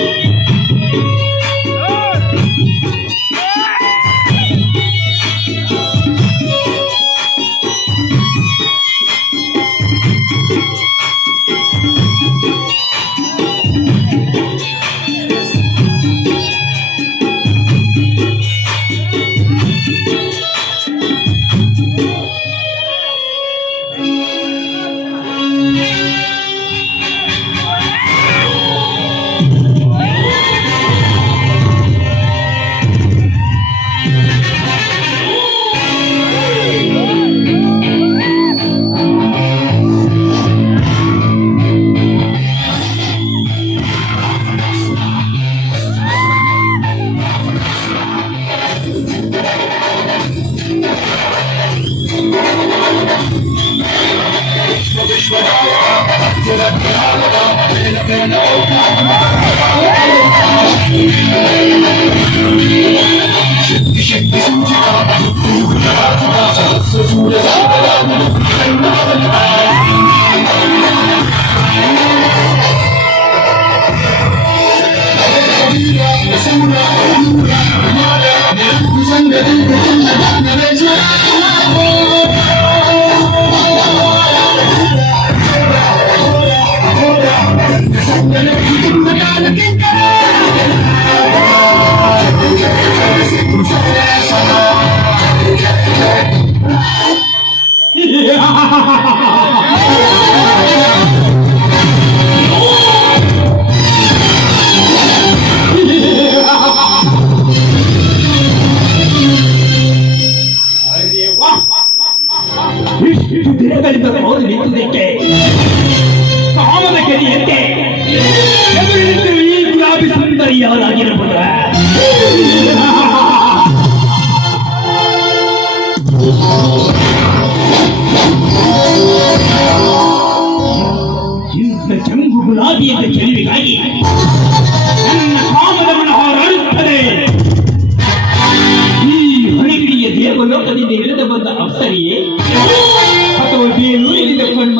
Música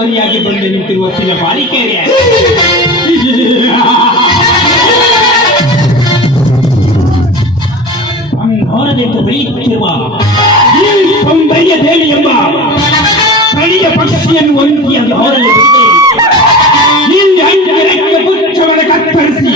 ಕಣ್ಮರಿಯಾಗಿ ಬಂದು ನಿಂತಿರುವ ಸಿಲ ಬಾಲಿಕೆಯರೇ ಬಂಗಾರದಿಂದ ಬೆಳೆಯುತ್ತಿರುವ ಈ ಸೌಂದರ್ಯ ದೇವಿ ಎಂಬ ಸ್ಥಳೀಯ ಪಕ್ಷಿಯನ್ನು ಒಂಟಿಯಾಗಿ ಬಿಟ್ಟು ಇಲ್ಲಿ ಪುಚ್ಚವನ ಕತ್ತರಿಸಿ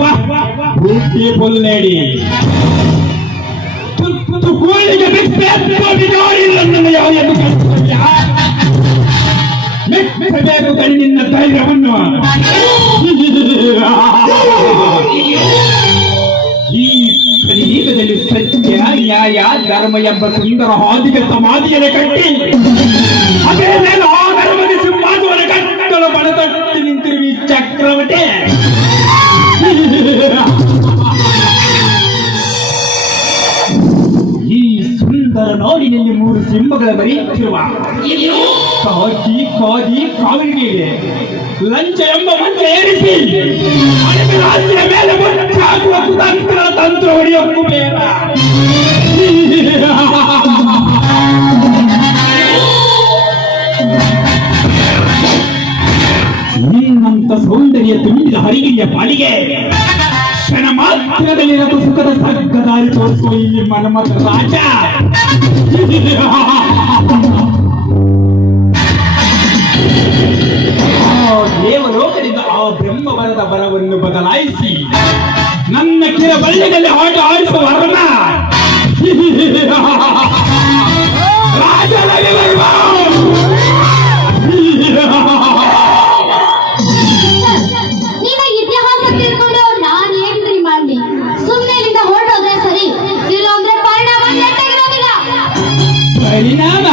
ವಾ ಬ್ಯೂಟಿಫುಲ್ ಲೇಡಿ ಕೋಳಿಗೆ ಬಿಟ್ಟಿಲ್ಲ ನನ್ನ ಯಾವ ಎಂದು? ಮೆಚ್ಚಬೇಕು ಕಣಿ ನಿನ್ನ ಧೈರ್ಯವನ್ನು. ಈ ಕಲಿಯುಗದಲ್ಲಿ ಸತ್ಯ, ನ್ಯಾಯ, ಧರ್ಮ ಎಂಬ ಸುಂದರ ಹಾದಿಗೆ ಸಮಾಧಿಯನ್ನು ಕಟ್ಟಿ, ಅದೇ ಮೇಲೆ ಆ ಧರ್ಮದ ಸಿಂಹಾಸವನ್ನು ಕಟ್ಟಲು ಬಡತಟ್ಟು ನಿಂತಿರುವ ಈ ನಾಡಿನಲ್ಲಿ ಮೂರು ಸಿಂಹಗಳ ಬರೆಯುತ್ತಿರುವ ಕಾಜಿ ಕಾಜಿ ಕಾವಿಗೆ ಲಂಚ ಎಂಬ ಮಂಚ ಏರಿಸಿ ಅಡವಿ ರಾಜ್ಯದ ಮೇಲೆ ಮುಚ್ಚಾಕುವ ಕುತಂತ್ರ ತಂತ್ರ ಹೊಡೆಯಕ್ಕೂ ಬೇಡ ನಿನ್ನಂತ ಸೌಂದರ್ಯ ತುಂಬಿದ ಹರಿಗಿರಿಯ ಪಾಲಿಗೆ ಕ್ಷಣ ಮಾತ್ರದಲ್ಲಿ ನಮ್ಮ ಸುಖದ ಸರ್ಗದಾರಿ ತೋರಿಸುವ ಈ ಮನ್ಮಥ ರಾಜ. ದೇವಲೋಕದಿಂದ ಆ ಬ್ರಹ್ಮವರದ ಬರವನ್ನು ಬದಲಾಯಿಸಿ ನನ್ನ ಕಿರ ಬಳ್ಳಿಯಲ್ಲಿ ಆಟ ಆಡಿಸುವ ವರ್ಣ ಪರಿಣಾಮ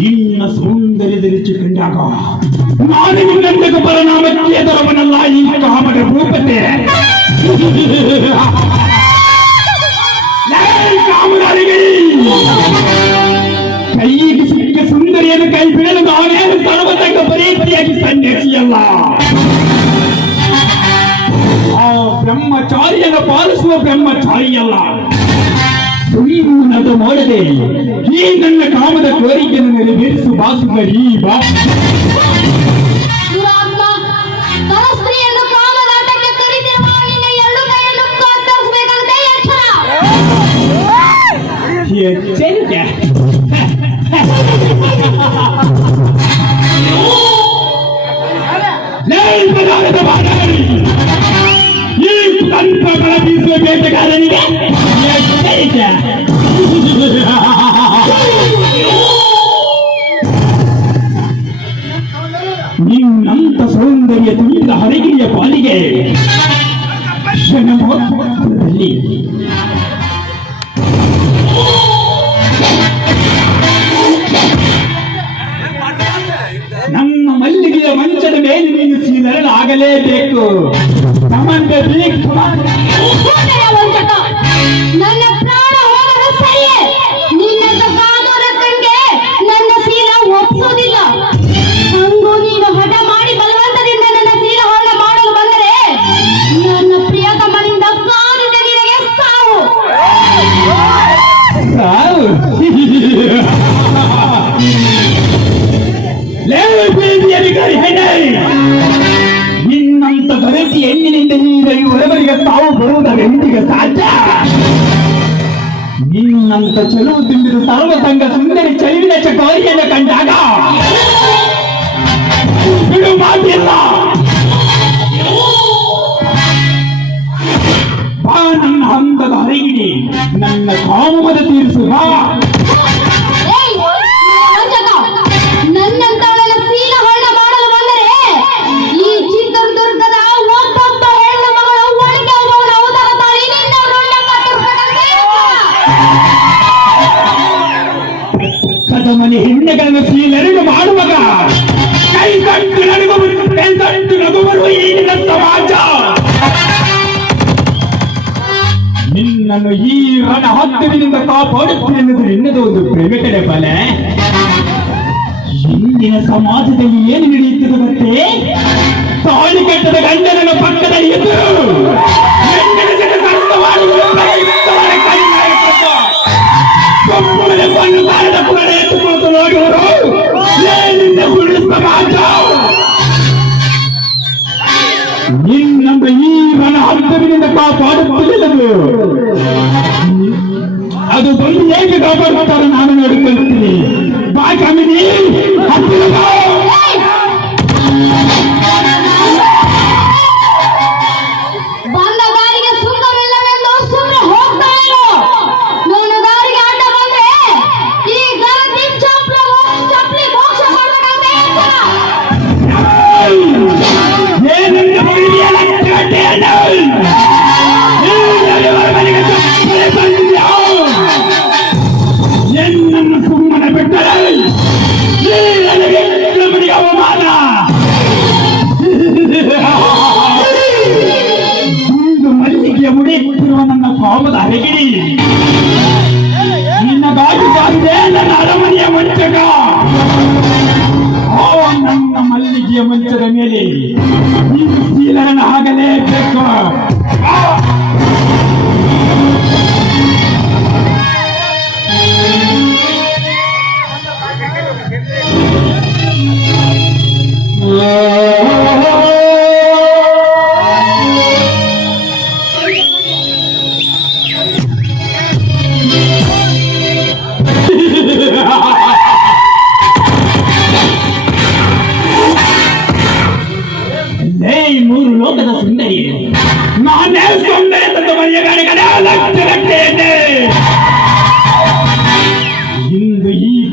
ನಿನ್ನ ಸೌಂದರ್ಯದ ರುಚಿ ಕಂಡಾಗ ನಾನು ನಿನ್ನಂತೆಗೆ ಪರಿಣಾಮಕ್ಕೆ ಎದರವನಲ್ಲ ಈ ಕಾಮದ ರೂಪತೆ ಲೇ, ಕಾಮಗಾರಿಗೆ ಕೈಗೆ ಸಿಕ್ಕ ಸುಂದರಿಯನ್ನು ಕೈ ಬಿಡಲು ನಾವೇನು ಸರ್ವತಂಗ ಪರೀಕ್ಷೆಯಾಗಿ ಸನ್ಯಾಸಿಯಲ್ಲ ಆ ಬ್ರಹ್ಮಚಾರಿಯನ್ನು ಪಾಲಿಸುವ ಬ್ರಹ್ಮಚಾರಿಯಲ್ಲ ಸುಮ್ಮನದು ಮಾಡದೆ ಈ ನನ್ನ ಕಾಮದ ಕೋರಿಕೆಯನ್ನು ನೆರವೇರಿಸು ಬಾಸುಗರಿ ಬಾ. ಈ ತಂತ್ರ ಬೀಸುವ ಬೇಟೆಗಾರನಿಗೆ ನಿನ್ನಂತ ಸೌಂದರ್ಯ ತುಂಬಿದ ಹರಗಿರಿಯ ಪಾಲಿಗೆ ಕ್ಷಣ ನಮ್ಮ ಮಲ್ಲಿಗೆಯ ಮಂಚದ ಮೇಲೆ ನೀನು ಸೀಲರಲಾಗಲೇಬೇಕು ಸಂಬಂಧ ನಿನ್ನಂತ ಚೆಲುವು ತುಂಬಿದ ಸರ್ವಸಂಗ ಸುಂದರಿ ಚಳಿವಿನ ಚಕೋರಿಯನ್ನು ಕಂಡಾಗ. ಬಿಡು ಮಾತಿಲ್ಲ. ಬಾ ನನ್ನ ಹಂತದ ಹರಿಗಿಡಿ ನನ್ನ ಕಾಮದ ತೀರಿಸು, ಬಾ. ನಿನ್ನನ್ನು ಈ ರಣ ಹತ್ತಿರದಿಂದ ಕಾಪಾಡುತ್ತೇನೆ ಎನ್ನುವುದು ನಿನ್ನದು ಒಂದು ಪ್ರೇಮ ಕಡೆ ಬಲೆ ಇಂದಿನ ಸಮಾಜದಲ್ಲಿ ಏನು ನಡೆಯುತ್ತದೆ ಮತ್ತೆ ತಾಳಿ ಕಟ್ಟದ ಗಂಡನನ್ನು ಪಕ್ಕದಲ್ಲಿ ಎದುರು ಹೆಣ್ಣೆನಸಿದ ಕರ್ತವಾಡಿ ಉಪಯುಕ್ತವಾದ ಕೈ ಮೇಲೆ ಅದು ಬಂದು ಹೇಗೆ ಕಾಪಾಡುತ್ತಾರೆ ನಾನು ನೋಡಿಕೊಳ್ತೀನಿ ಬಾ ಕಮಿಟಿ ಹತ್ತಿರ ಮಂಚದ ಮೇಲೆ. ನೀನು ಶೀಲನ ಆಗಲೇಬೇಕು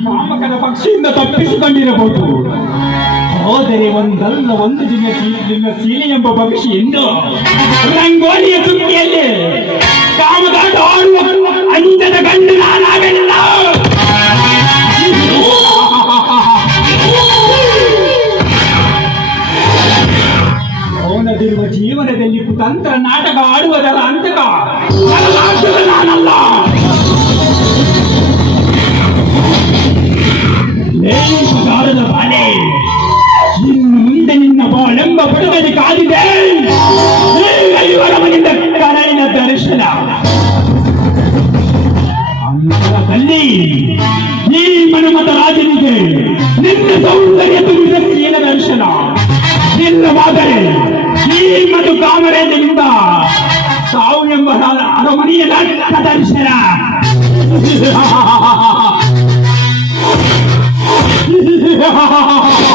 ಕಾಮಕದ ಪಕ್ಷಿಯಿಂದ ತಪ್ಪಿಸಿಕೊಂಡಿರಬಹುದು. ಹೋದರೆ ಒಂದಲ್ಲ ಒಂದು ದಿನ ದಿನ ಸೀನೆ ಎಂಬ ಪಕ್ಷಿಯನ್ನು ರಂಗೋಲಿಯ ತುಟ್ಟಿಯಲ್ಲಿ ಕಾಮದಾಟ ಆಡುವ ಅಂಜದ ಗಂಡು ನಾನಾಗಲಿಲ್ಲ. ಅವನದಿರುವ ಜೀವನದಲ್ಲಿ ತಂತ್ರ ನಾಟಕ ಆಡುವುದರ ಅಂತಕ ನಾನಲ್ಲ. ಲೇಖಗಾರದ ಬಾಲೆ ಇನ್ನು ಮುಂದೆ ನಿನ್ನ ಬಾಳೆಂಬ ಇವರ ಮನೆಯಿಂದ ದರ್ಶನ. ಅಂತರದಲ್ಲಿ ಈ ಮನುಮತ ರಾಜನಿಗೆ ನಿನ್ನ ಸೌಂದರ್ಯ ಸೀನ ದರ್ಶನ. ಇಲ್ಲವಾದರೆ ಈ ಮಧು ಕಾಮರೇಜನಿಂದ ತಾವು ಎಂಬ ಅರಮನೆಯ ದರ್ಶನ. Yeah!